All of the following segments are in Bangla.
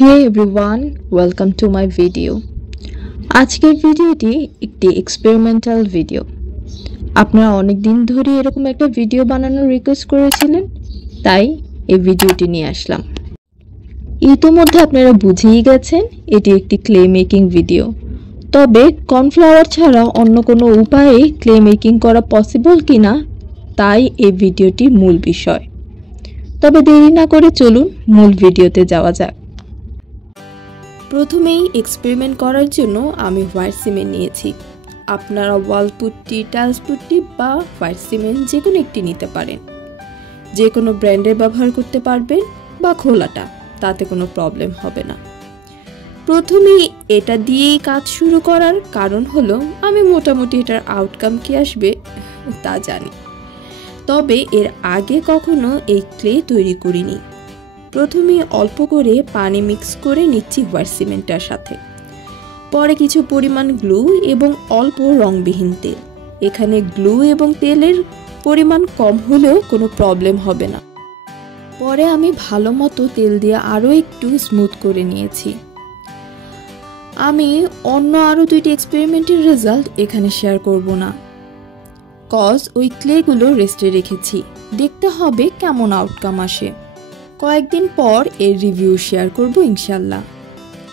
Hey everyone, welcome to my video. আজকের ভিডিওটি একটি এক্সপেরিমেন্টাল ভিডিও। আপনারা অনেক দিন ধরে এরকম একটা ভিডিও বানানোর রিকোয়েস্ট করেছিলেন, তাই এই ভিডিওটি নিয়ে আসলাম। ইতিমধ্যে আপনারা বুঝেই গেছেন এটি একটি ক্লে মেকিং ভিডিও। তবে কর্নফ্লাওয়ার ছাড়া অন্য কোনো উপায়ে ক্লে মেকিং করা পসিবল কিনা তাই এই ভিডিওটি মূল বিষয়। তবে দেরি না করে চলুন মূল ভিডিওতে যাওয়া যাক। প্রথমেই এক্সপেরিমেন্ট করার জন্য আমি হোয়াইট সিমেন্ট নিয়েছি। আপনারা ওয়াল পুট্টি, টাইলস পুট্টি বা হোয়াইট সিমেন্ট যে কোনো একটি নিতে পারেন। যে কোনো ব্র্যান্ডের ব্যবহার করতে পারবেন বা খোলাটা, তাতে কোনো প্রবলেম হবে না। প্রথমেই এটা দিয়েই কাজ শুরু করার কারণ হলো আমি মোটামুটি এটার আউটকাম কি আসবে তা জানি। তবে এর আগে কখনো এই ক্লে তৈরি করিনি। প্রথমে অল্প করে পানি মিক্স করে নিচ্ছি হোয়াইট সিমেন্টের সাথে। পরে কিছু পরিমাণ গ্লু এবং অল্প রংবিহীন তেল। এখানে গ্লু এবং তেলের পরিমাণ কম হলেও কোনো প্রবলেম হবে না। পরে আমি ভালো মতো তেল দিয়ে আরও একটু স্মুথ করে নিয়েছি। আমি অন্য আরও দুইটি এক্সপেরিমেন্টের রেজাল্ট এখানে শেয়ার করব না, কজ ওই ক্লেগুলো রেস্টে রেখেছি। দেখতে হবে কেমন আউটকাম আসে। কয়েকদিন পর এর রিভিউ শেয়ার করব ইনশাল্লাহ।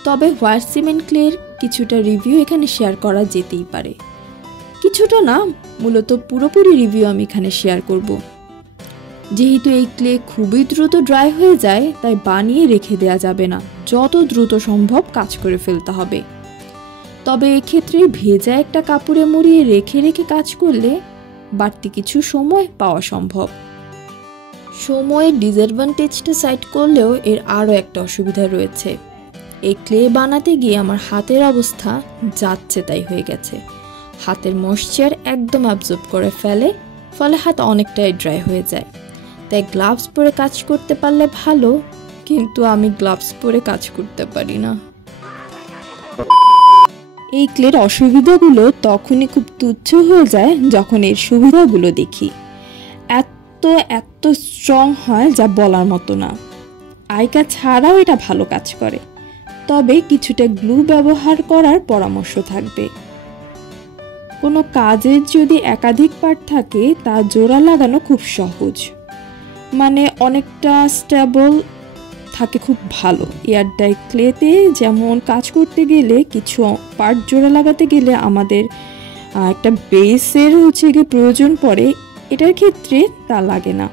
তবে হোয়াইট সিমেন্ট ক্লের কিছুটা রিভিউ এখানে শেয়ার করা যেতেই পারে। কিছুটা না, মূলত পুরোপুরি রিভিউ আমি এখানে শেয়ার করব। যেহেতু এই ক্লে খুবই দ্রুত ড্রাই হয়ে যায়, তাই বানিয়ে রেখে দেওয়া যাবে না, যত দ্রুত সম্ভব কাজ করে ফেলতে হবে। তবে এক্ষেত্রে ভেজা একটা কাপড়ে মুড়িয়ে রেখে রেখে কাজ করলে বাড়তি কিছু সময় পাওয়া সম্ভব। সময়ের ডিসঅ্যাডভান্টেজটা সাইড করলেও এর আরও একটা অসুবিধা রয়েছে। এই ক্লে বানাতে গিয়ে আমার হাতের অবস্থা যাচ্ছে তাই হয়ে গেছে। হাতের ময়েশ্চার একদম অ্যাবজর্ব করে ফেলে, ফলে হাত অনেকটাই ড্রাই হয়ে যায়। তাই গ্লাভস পরে কাজ করতে পারলে ভালো, কিন্তু আমি গ্লাভস পরে কাজ করতে পারি না। এই ক্লের অসুবিধাগুলো তখনই খুব তুচ্ছ হয়ে যায় যখন এর সুবিধাগুলো দেখি। এত স্ট্রং হয় যা বলার মতো না। আইকা ছাড়াও এটা ভালো কাজ করে, তবে কিছুটা গ্লু ব্যবহার করার পরামর্শ থাকবে। কোনো কাজের যদি একাধিক পার্ট থাকে তা জোড়া লাগানো খুব সহজ, মানে অনেকটা স্টেবল থাকে, খুব ভালো। এয়ারড্রাই ক্লেতে যেমন কাজ করতে গেলে কিছু পার্ট জোড়া লাগাতে গেলে আমাদের একটা বেসের প্রয়োজন পড়ে, এটার ক্ষেত্রে তা লাগে না।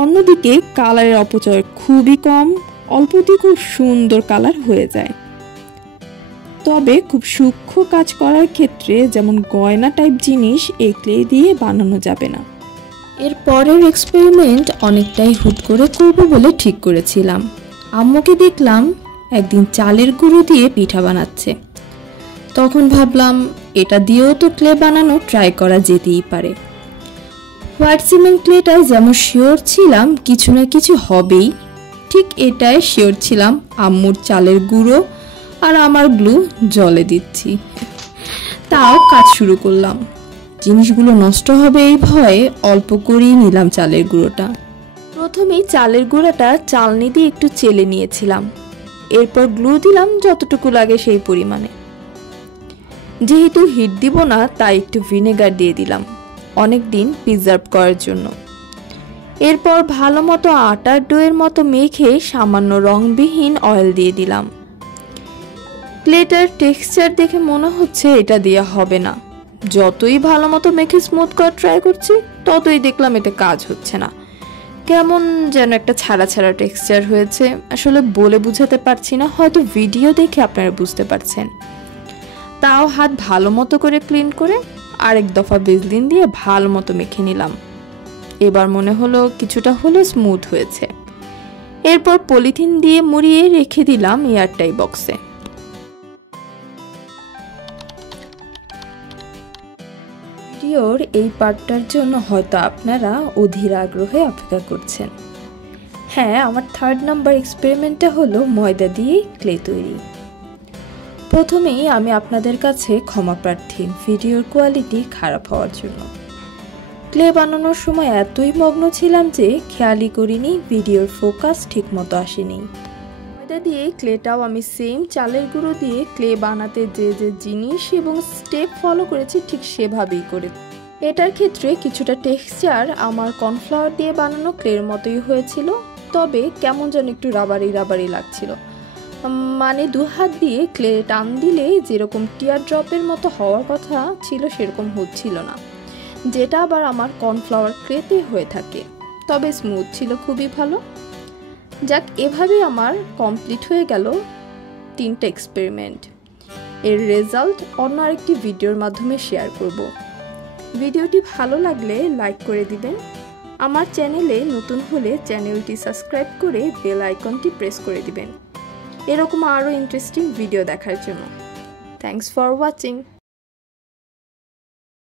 অন্যদিকে কালারের অপচয় খুবই কম, অল্পতেই খুব সুন্দর কালার হয়ে যায়। তবে খুব সূক্ষ্ম কাজ করার ক্ষেত্রে, যেমন গয়না টাইপ জিনিস, এই ক্লে দিয়ে বানানো যাবে না। এর পরের এক্সপেরিমেন্ট অনেকটাই হুট করে করব বলে ঠিক করেছিলাম। আম্মুকে দেখলাম একদিন চালের গুঁড়ো দিয়ে পিঠা বানাচ্ছে। তখন ভাবলাম এটা দিয়েও তো ক্লে বানানো ট্রাই করা যেতেই পারে। হোয়াইট সিমেন্ট ক্লেটায় যেমন শিওর ছিলাম কিছু না কিছু হবেই, ঠিক এটাই শিওর ছিলাম আম্মুর চালের গুঁড়ো আর আমার গ্লু জলে দিচ্ছি। তাও কাজ শুরু করলাম। জিনিসগুলো নষ্ট হবে এই ভয়ে অল্প করেই নিলাম চালের গুঁড়োটা। প্রথমেই চালের গুঁড়োটা চালনি দিয়ে একটু চেলে নিয়েছিলাম। এরপর গ্লু দিলাম যতটুকু লাগে সেই পরিমাণে। যেহেতু হিট দিব না, তাই একটু ভিনেগার দিয়ে দিলাম অনেক দিন প্রিজার্ভ করার জন্য। এরপর ভালো মতো আটার ডোয়ের মতো মেখে সামান্য রংবিহীন অয়েল দিয়ে দিলাম। ক্লেটার টেক্সচার দেখে মনে হচ্ছে এটা দেওয়া হবে না। যতই ভালো মতো মেখে স্মুথ করার ট্রাই করছি, ততই দেখলাম এতে কাজ হচ্ছে না। কেমন যেন একটা ছাড়া ছাড়া টেক্সচার হয়েছে। আসলে বলে বুঝাতে পারছি না, হয়তো ভিডিও দেখে আপনারা বুঝতে পারছেন। তাও হাত ভালো মতো করে ক্লিন করে আরেক দফা বেসলিন দিয়ে ভালো মতো মেখে নিলাম। এবার মনে হলো কিছুটা হলে স্মুথ হয়েছে। এরপর পলিথিন দিয়ে মুড়িয়ে রেখে দিলাম এয়ারটাইট বক্সে। ভিডিওর এই পার্টটার জন্য হয়তো আপনারা অধীর আগ্রহে অপেক্ষা করছেন। হ্যাঁ, আমার 3rd নাম্বার এক্সপেরিমেন্টটা হলো ময়দা দিয়ে ক্লে তৈরি। প্রথমেই আমি আপনাদের কাছে ক্ষমা প্রার্থী ভিডিওর কোয়ালিটি খারাপ হওয়ার জন্য। ক্লে বানানোর সময় এতই মগ্ন ছিলাম যে খেয়ালই করিনি ভিডিওর ফোকাস ঠিক মতো আসেনি। এটা দিয়ে ক্লেটাও আমি সেম চালের গুঁড়ো দিয়ে ক্লে বানাতে যে যে জিনিস এবং স্টেপ ফলো করেছি ঠিক সেভাবেই করে। এটার ক্ষেত্রে কিছুটা টেক্সচার আমার কর্নফ্লাওয়ার দিয়ে বানানো ক্লের মতোই হয়েছিল, তবে কেমন যেন একটু রাবারি রাবারি লাগছিল। মানে দু হাত দিয়ে ক্লে টান দিলে যেরকম টিয়ার ড্রপের মতো হওয়ার কথা ছিল সেরকম হচ্ছিল না, যেটা আবার আমার কর্নফ্লাওয়ার ক্লেতে হয়ে থাকে। তবে স্মুথ ছিল খুবই ভালো। যাক, এভাবেই আমার কমপ্লিট হয়ে গেল 3টে এক্সপেরিমেন্ট। এর রেজাল্ট অন্য আরেকটি ভিডিওর মাধ্যমে শেয়ার করব। ভিডিওটি ভালো লাগলে লাইক করে দিবেন। আমার চ্যানেলে নতুন হলে চ্যানেলটি সাবস্ক্রাইব করে বেল আইকনটি প্রেস করে দিবেন এরকম আরও ইন্টারেস্টিং ভিডিও দেখার জন্য। Thanks for watching.